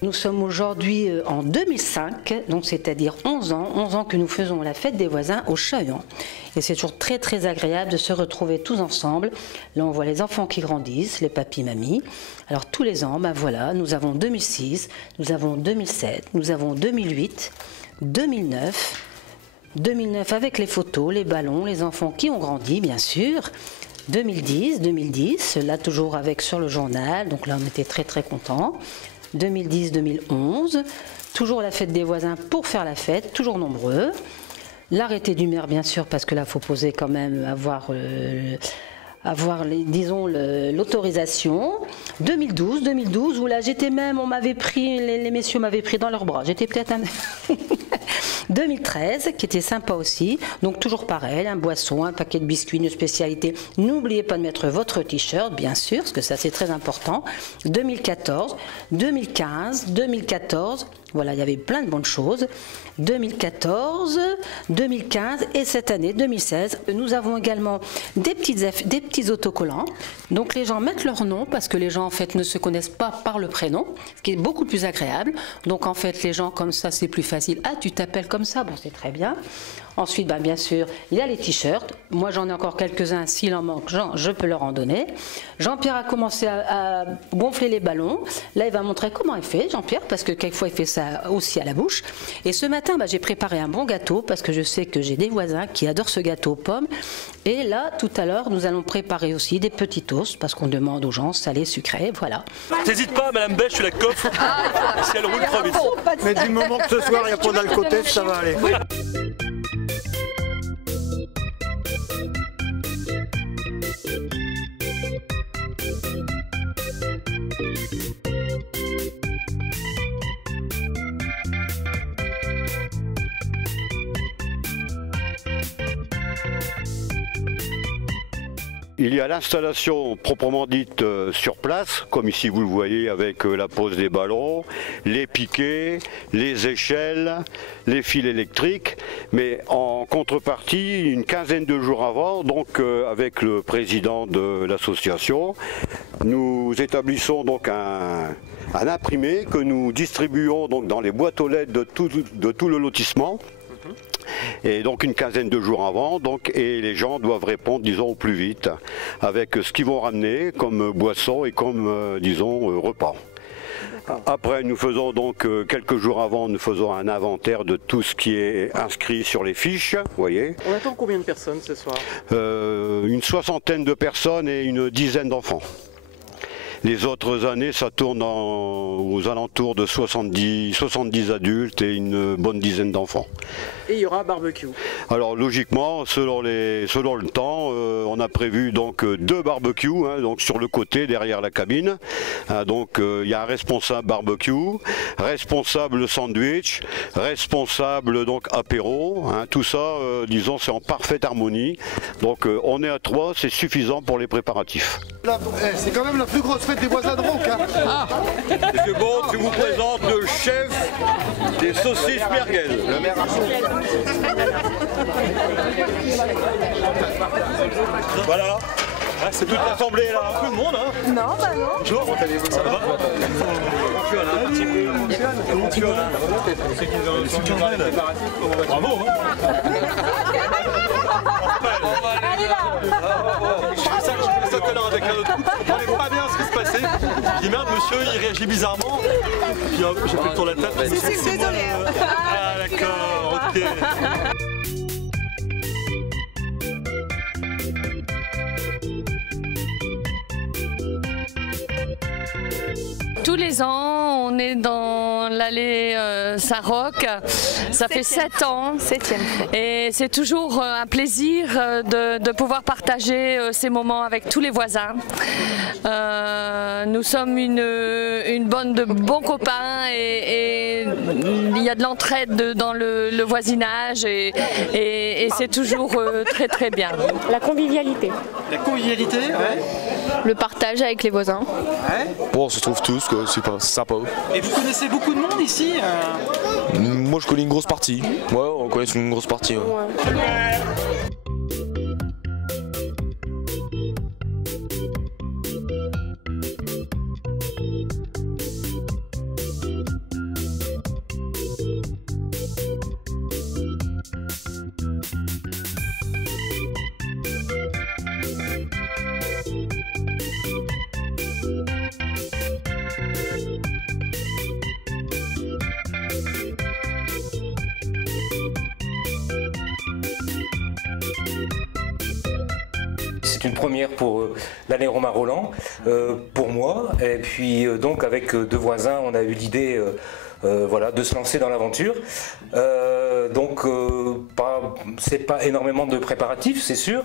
Nous sommes aujourd'hui en 2005, donc c'est-à-dire 11 ans que nous faisons la fête des voisins au Chahuan. Et c'est toujours très très agréable de se retrouver tous ensemble. Là on voit les enfants qui grandissent, les papis, mamies. Alors tous les ans, ben voilà, nous avons 2006, nous avons 2007, nous avons 2008, 2009, 2009 avec les photos, les ballons, les enfants qui ont grandi bien sûr. 2010, là toujours avec sur le journal, donc là on était très très contents. 2010-2011, toujours la fête des voisins pour faire la fête, toujours nombreux. L'arrêté du maire bien sûr, parce que là il faut poser quand même, avoir l'autorisation. 2012 où là j'étais même, on m'avait pris, les messieurs m'avaient pris dans leurs bras, j'étais peut-être un... 2013 qui était sympa aussi, donc toujours pareil, un boisson, un paquet de biscuits, une spécialité. N'oubliez pas de mettre votre t-shirt bien sûr, parce que ça c'est très important. 2014, 2015, voilà, il y avait plein de bonnes choses. 2014, 2015 et cette année 2016, nous avons également des petits autocollants. Donc les gens mettent leur nom parce que les gens en fait ne se connaissent pas par le prénom, ce qui est beaucoup plus agréable. Donc en fait les gens comme ça c'est plus facile. Ah, tu t'appelles comme ça, bon c'est très bien. Ensuite, bien sûr, il y a les t-shirts. Moi, j'en ai encore quelques-uns. S'il en manque, je peux leur en donner. Jean-Pierre a commencé à gonfler les ballons. Là, il va montrer comment il fait, Jean-Pierre, parce que quelquefois, il fait ça aussi à la bouche. Et ce matin, j'ai préparé un bon gâteau, parce que je sais que j'ai des voisins qui adorent ce gâteau aux pommes. Et là, tout à l'heure, nous allons préparer aussi des petits toasts, parce qu'on demande aux gens salés, sucrés, voilà. T'hésites pas, Madame Bech, tu la coffre. Si elle roule trop vite. Mais du moment que ce soir, il n'y a pas d'alcotest, ça va aller. Il y a l'installation proprement dite sur place, comme ici vous le voyez avec la pose des ballons, les piquets, les échelles, les fils électriques, mais en contrepartie, une quinzaine de jours avant, donc avec le président de l'association, nous établissons donc un imprimé que nous distribuons donc dans les boîtes aux lettres de tout le lotissement. Et donc une quinzaine de jours avant, et les gens doivent répondre, disons, au plus vite, avec ce qu'ils vont ramener comme boisson et comme, disons, repas. Après, nous faisons donc, quelques jours avant, nous faisons un inventaire de tout ce qui est inscrit sur les fiches, vous voyez. On attend combien de personnes ce soir? Une soixantaine de personnes et une dizaine d'enfants. Les autres années, ça tourne aux alentours de 70 adultes et une bonne dizaine d'enfants. Et il y aura un barbecue? Alors logiquement, selon le temps, on a prévu donc 2 barbecues, donc sur le côté derrière la cabine. Donc il y a un responsable barbecue, responsable sandwich, responsable donc apéro. Tout ça, disons, c'est en parfaite harmonie. Donc on est à 3, c'est suffisant pour les préparatifs. C'est quand même la plus grosse fête des voisins de Ronc. Monsieur Bon, je vous présente le chef des saucisses merguez. Le maire voilà, c'est toute l'assemblée là. Tout le monde, hein? Non, bah non. Bonjour, ça va? Bravo, hein? Allez là. Je fais ça tout à l'heure avec un autre. Je comprenais pas bien ce qui se passait. Je dis merde, monsieur, il réagit bizarrement. Puis hop, j'ai fait le tour de la table. C'est désolé. Ah d'accord, ok. Tous les ans, on on est dans l'allée Saint-Roch. Ça fait 7 ans. 7e fois. Et c'est toujours un plaisir de pouvoir partager ces moments avec tous les voisins. Nous sommes une bande de bons copains et il y a de l'entraide dans le voisinage et c'est toujours très très bien. La convivialité. La convivialité, ouais. Le partage avec les voisins. Ouais. Bon, on se trouve tous, quoi, c'est sympa. Et vous connaissez beaucoup de monde ici Moi, je connais une grosse partie. Ouais, on connaît une grosse partie. Ouais. C'est une première pour l'année Romain Rolland, pour moi. Et puis donc avec deux voisins, on a eu l'idée voilà, de se lancer dans l'aventure. Donc c'est pas énormément de préparatifs, c'est sûr.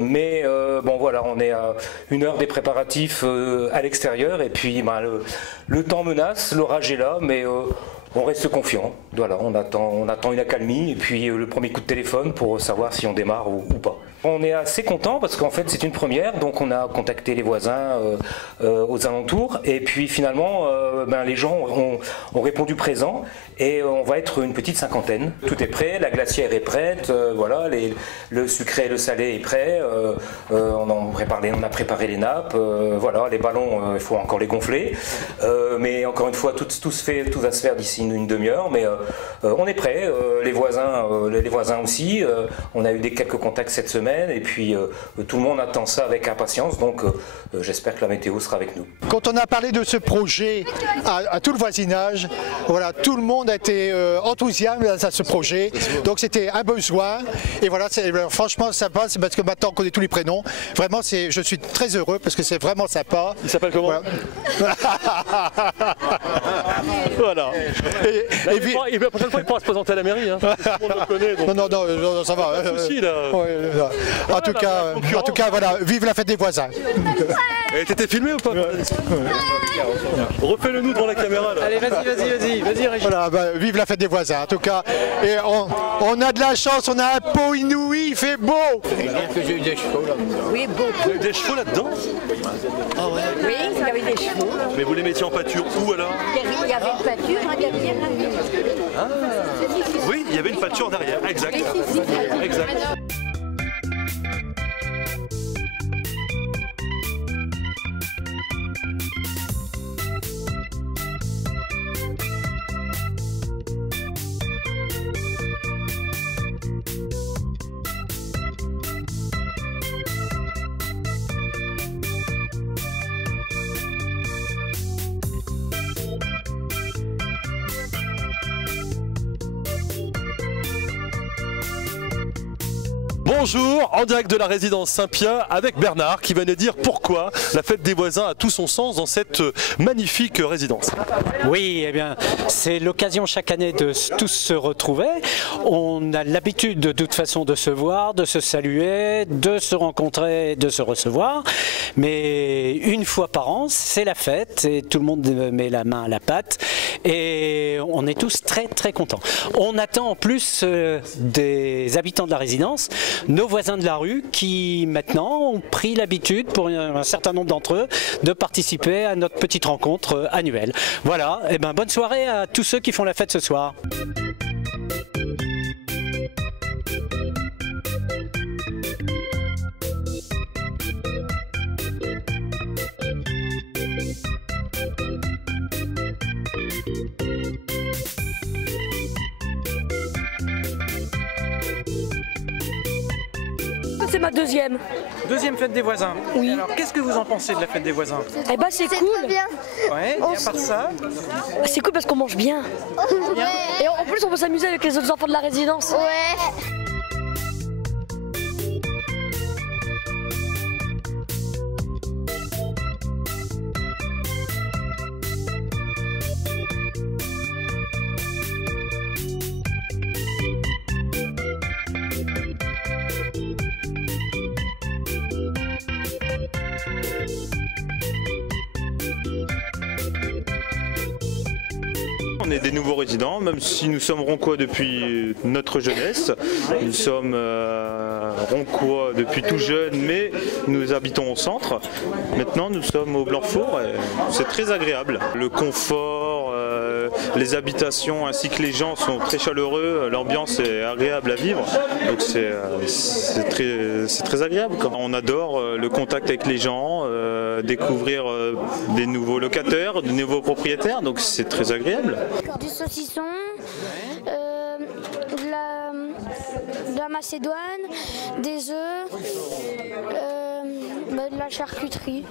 Mais bon voilà, on est à 1 heure des préparatifs à l'extérieur. Et puis le temps menace, l'orage est là, mais on reste confiant. Voilà, on attend une accalmie et puis le premier coup de téléphone pour savoir si on démarre ou pas. On est assez content parce qu'en fait c'est une première, donc on a contacté les voisins aux alentours et puis finalement les gens ont répondu présent et on va être une petite 50aine. Tout est prêt, la glacière est prête, voilà, le sucré et le salé est prêt, on a préparé les nappes, voilà, les ballons il faut encore les gonfler, mais encore une fois tout va se faire d'ici une demi-heure, mais on est prêt, les voisins aussi, on a eu quelques contacts cette semaine et puis tout le monde attend ça avec impatience, donc j'espère que la météo sera avec nous. Quand on a parlé de ce projet à tout le voisinage, voilà, tout le monde a été enthousiaste à ce projet, donc c'était un besoin et voilà, c'est franchement sympa, c'est parce que maintenant on connaît tous les prénoms, vraiment je suis très heureux parce que c'est vraiment sympa. Il s'appelle comment? Voilà. Et la prochaine fois, il pourra se présenter à la mairie. Hein. Tout le monde le connaît. Donc... Non, ça va. Souci, là. En tout cas, voilà, vive la fête des voisins. Et t'étais filmé ou pas? Refais-le nous devant la caméra. Là. Allez, vas-y, Régis. Voilà, vive la fête des voisins, en tout cas. Et on a de la chance, on a un pot inouï, il fait beau. J'ai eu des chevaux là. Oui, beaucoup. Il y a eu des chevaux là-dedans? Ah ouais. Oui, il y avait des chevaux. Mais vous les mettiez en pâture où alors? Il y avait une pâture derrière. Ah. Oui, il y avait une pâture derrière, exact. Exact. Bonjour, en direct de la résidence Saint-Pia avec Bernard qui va nous dire pourquoi la fête des voisins a tout son sens dans cette magnifique résidence. Oui, eh bien, c'est l'occasion chaque année de tous se retrouver. On a l'habitude de toute façon de se voir, de se saluer, de se rencontrer, de se recevoir. Mais une fois par an, c'est la fête et tout le monde met la main à la pâte et on est tous très très contents. On attend en plus des habitants de la résidence, nos voisins de la rue qui maintenant ont pris l'habitude pour un certain nombre d'entre eux de participer à notre petite rencontre annuelle. Voilà, et ben bonne soirée à tous ceux qui font la fête ce soir. C'est ma deuxième. Deuxième fête des voisins. Oui. Alors, qu'est-ce que vous en pensez de la fête des voisins? Eh ben c'est cool. Ouais, et à part ça, c'est cool parce qu'on mange bien. Et en plus on peut s'amuser avec les autres enfants de la résidence. Ouais. on est des nouveaux résidents, même si nous sommes roncois depuis notre jeunesse. Nous sommes roncois depuis tout jeune, mais nous habitons au centre. Maintenant, nous sommes au Blanquefort et c'est très agréable. Le confort, les habitations ainsi que les gens sont très chaleureux, l'ambiance est agréable à vivre, donc c'est très agréable. On adore le contact avec les gens, découvrir des nouveaux locataires, de nouveaux propriétaires, donc c'est très agréable. Du saucisson, de la macédoine, des œufs, de la charcuterie.